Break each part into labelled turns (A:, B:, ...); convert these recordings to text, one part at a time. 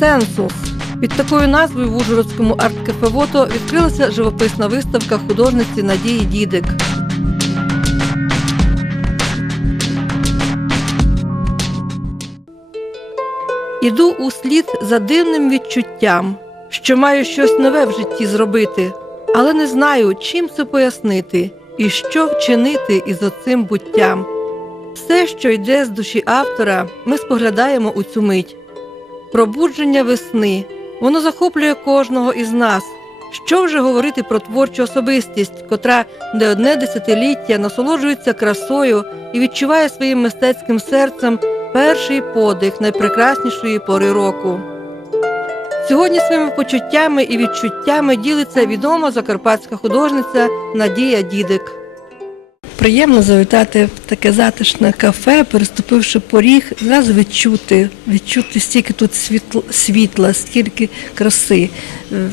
A: Сенсус. Під такою назвою в Ужгородському арт-кафе «Вото» відкрилася живописна виставка художниці Надії Дідик. Іду у слід за дивним відчуттям, що маю щось нове в житті зробити, але не знаю, чим це пояснити і що вчинити із оцим буттям. Все, що йде з душі автора, ми споглядаємо у цю мить. Пробудження весни. Воно захоплює кожного із нас. Що вже говорити про творчу особистість, котра не одне десятиліття насолоджується красою і відчуває своїм мистецьким серцем перший подих найпрекраснішої пори року. Сьогодні своїми почуттями і відчуттями ділиться відома закарпатська художниця Надія Дідик. Приємно завітати в таке затишне кафе, переступивши поріг, зразу відчути, відчути стільки тут світла, світла, стільки краси.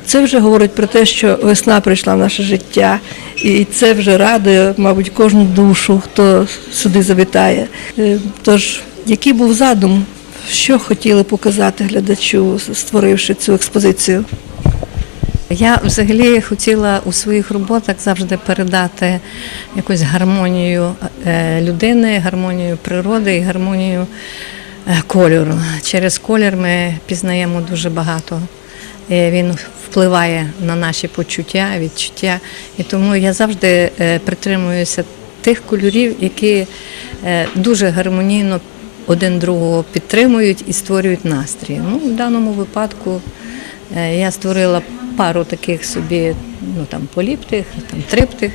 A: Це вже говорить про те, що весна прийшла в наше життя, і це вже радує, мабуть, кожну душу, хто сюди завітає. Е, Тож, який був задум, що хотіли показати глядачу, створивши цю експозицію?
B: Я взагалі хотіла у своїх роботах завжди передати якусь гармонію е, людини, гармонію природи і гармонію е, кольору. Через колір ми пізнаємо дуже багато. Він впливає на наші почуття, відчуття. І тому я завжди е, притримуюся тих кольорів, які дуже гармонійно один другого підтримують і створюють настрій. Ну, в даному випадку Я створила пару таких собі, ну там поліптих, там триптих,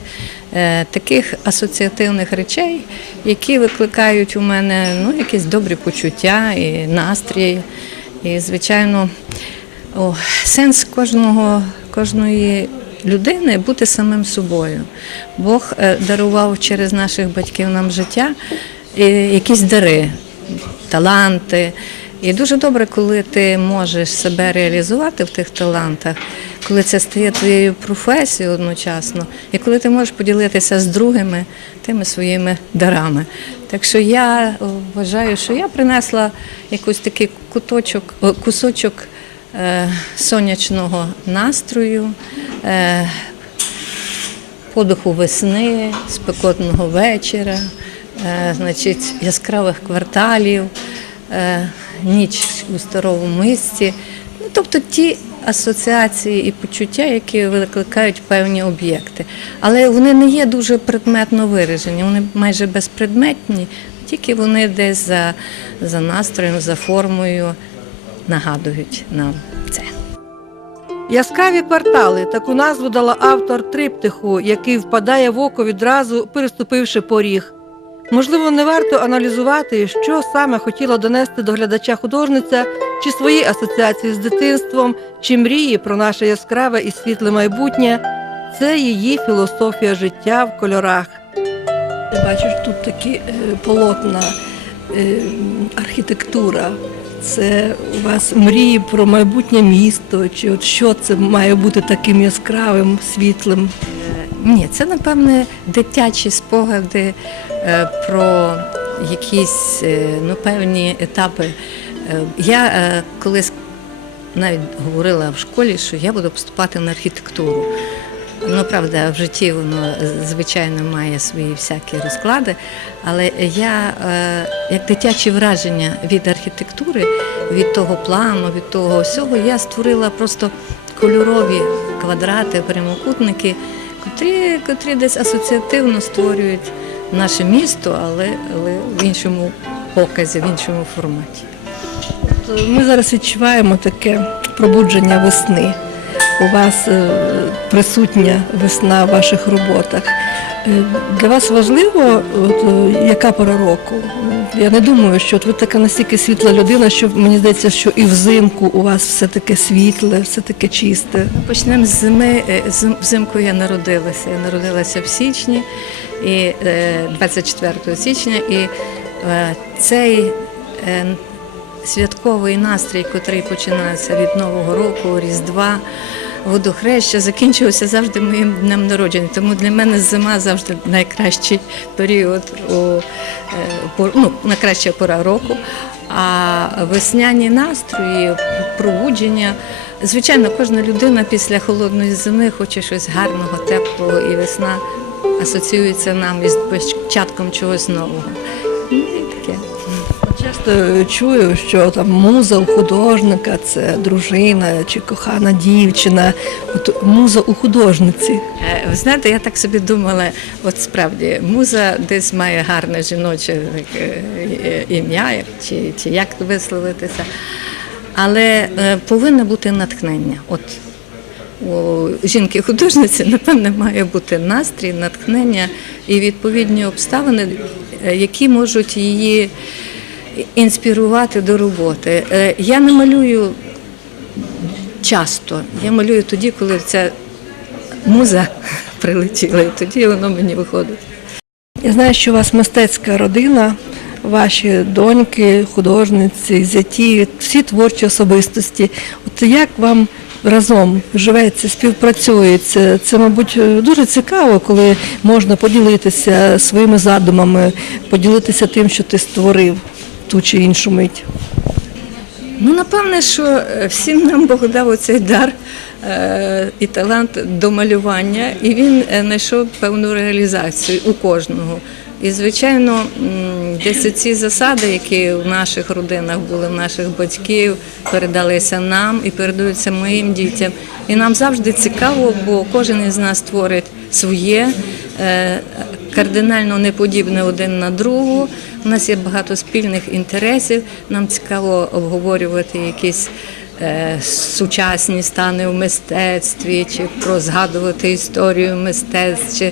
B: е, таких асоціативних речей, які викликають у мене ну, якісь добрі почуття і настрій. І, звичайно, о, сенс кожного, кожної людини бути самим собою. Бог е, дарував через наших батьків нам життя і якісь дари, таланти. І дуже добре, коли ти можеш себе реалізувати в тих талантах, коли це стає твоєю професією одночасно, і коли ти можеш поділитися з другими тими своїми дарами. Так що я вважаю, що я принесла якийсь такий куточок, кусочок е, сонячного настрою. Е, подиху весни, спекотного вечора, е, значить, яскравих кварталів, ніч у старому місті. Ну, тобто ті асоціації і почуття, які викликають певні об'єкти. Але вони не є дуже предметно виражені, вони майже безпредметні, тільки вони десь за, за настроєм, за формою нагадують нам це.
A: Яскраві квартали таку назву дала автор триптиху, який впадає в око відразу, переступивши поріг. Можливо, не варто аналізувати, що саме хотіла донести до глядача художниця, чи свої асоціації з дитинством, чи мрії про наше яскраве і світле майбутнє. Це її філософія життя в кольорах. Бачу, тут такі е, полотна, е, архітектура. Це у вас мрії про майбутнє місто, чи от що це має бути таким яскравим, світлим?
B: Ні, це напевне дитячі спогади е, про якісь е, ну, певні етапи. Е, Я е, колись навіть говорила в школі, що я буду поступати на архітектуру. Ну, правда, в житті воно е, звичайно має свої всякі розклади, але я е, як дитячі враження від архітектури, від того плану, від того всього, я створила просто кольорові квадрати, прямокутники, котрі, котрі десь асоціативно створюють наше місто, але, але в іншому показі, в іншому форматі.
A: Ми зараз відчуваємо таке пробудження весни. У вас е, присутня весна в ваших роботах. Е, Для вас важливо, от, е, яка пора року? Я не думаю, що от ви така настільки світла людина, що мені здається, що і взимку у вас все таке світле, все таке чисте.
B: Почнемо з зими. Взимку я народилася. Я народилася в січні, і е, 24 січня, і е, цей е, святковий настрій, котрий починається від Нового року, Різдва, водохреща закінчувався завжди моїм днем народження. Тому для мене зима завжди найкращий період у е, ну, найкраща пора року. А весняні настрої, пробудження. Звичайно, кожна людина після холодної зими хоче щось гарного, теплого, і весна асоціюється нам із початком чогось нового.
A: Часто чую, що там муза у художника це дружина чи кохана дівчина. От муза у художниці.
B: Е, Ви знаєте, я так собі думала, от справді, муза десь має гарне жіноче е, е, ім'я, чи, чи як висловитися. Але повинно бути натхнення. От у жінки-художниці, напевне, має бути настрій, натхнення і відповідні обставини, е, які можуть її інспірувати до роботи. Е, Я не малюю часто, я малюю тоді, коли ця муза прилетіла, і тоді воно мені виходить.
A: Я знаю, що у вас мистецька родина, ваші доньки, художниці, зяті, всі творчі особистості. От як вам разом живеться, співпрацюється? Це, мабуть, дуже цікаво, коли можна поділитися своїми задумами, поділитися тим, що ти створив ту чи іншу мить.
B: Ну, напевне, що е, всім нам Бог дав оцей дар е, і талант до малювання, і він е, знайшов певну реалізацію у кожного. І, звичайно, десь ці засади, які в наших родинах були, в наших батьків, передалися нам і передаються моїм дітям. І нам завжди цікаво, бо кожен із нас творить своє, е, кардинально не подібне один на другого. У нас є багато спільних інтересів. Нам цікаво обговорювати якісь е, сучасні стани в мистецтві, чи про згадувати історію мистецтв,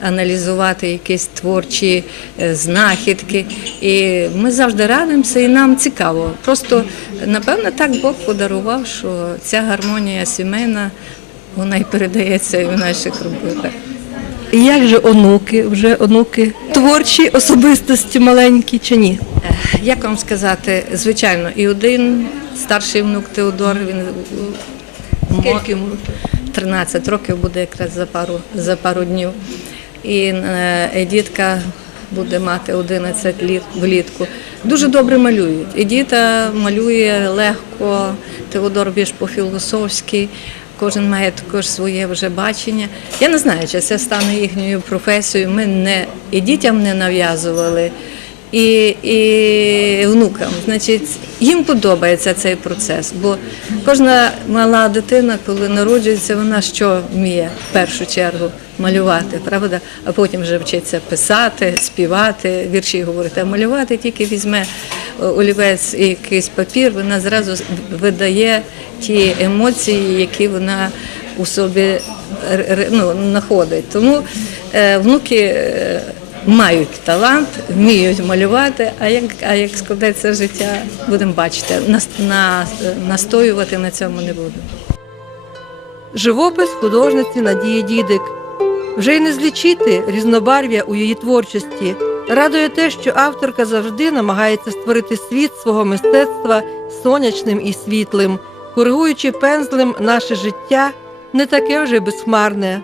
B: аналізувати якісь творчі е, знахідки. І ми завжди радимося, і нам цікаво. Просто напевно так Бог подарував, що ця гармонія сімейна вона і передається і в наших роботах.
A: І як же онуки, вже онуки, творчі особистості маленькі чи ні?
B: Е, Як вам сказати, звичайно, і один старший внук Теодор, він
A: Скільки йому?
B: 13 років буде якраз за пару, за пару днів. І дітка Едітка буде мати 11 літ влітку. Дуже добре малюють. Едіта малює легко, Теодор більш по-філософськи. Кожен має також своє вже бачення. Я не знаю, чи це стане їхньою професією. Ми не і дітям не нав'язували, і, і внукам. Значить, їм подобається цей процес, бо кожна мала дитина, коли народжується, вона що вміє в першу чергу малювати, правда? А потім вже вчиться писати, співати, вірші говорити. А малювати тільки візьме е, олівець і якийсь папір, вона зразу видає ті емоції, які вона у собі ну, знаходить. Тому е, внуки. Мають талант, вміють малювати. А як, а як складеться життя, будемо бачити. На, настоювати на цьому не буду.
A: Живопис художниці Надії Дідик. Вже й не злічити різнобарв'я у її творчості. Радує те, що авторка завжди намагається створити світ свого мистецтва сонячним і світлим, коригуючи пензлем наше життя не таке вже безхмарне.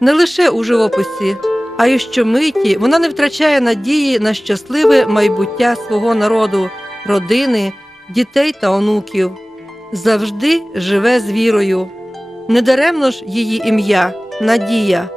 A: Не лише у живописі, а й щомиті вона не втрачає надії на щасливе майбуття свого народу, родини, дітей та онуків. Завжди живе з вірою. Недаремно ж її ім'я Надія.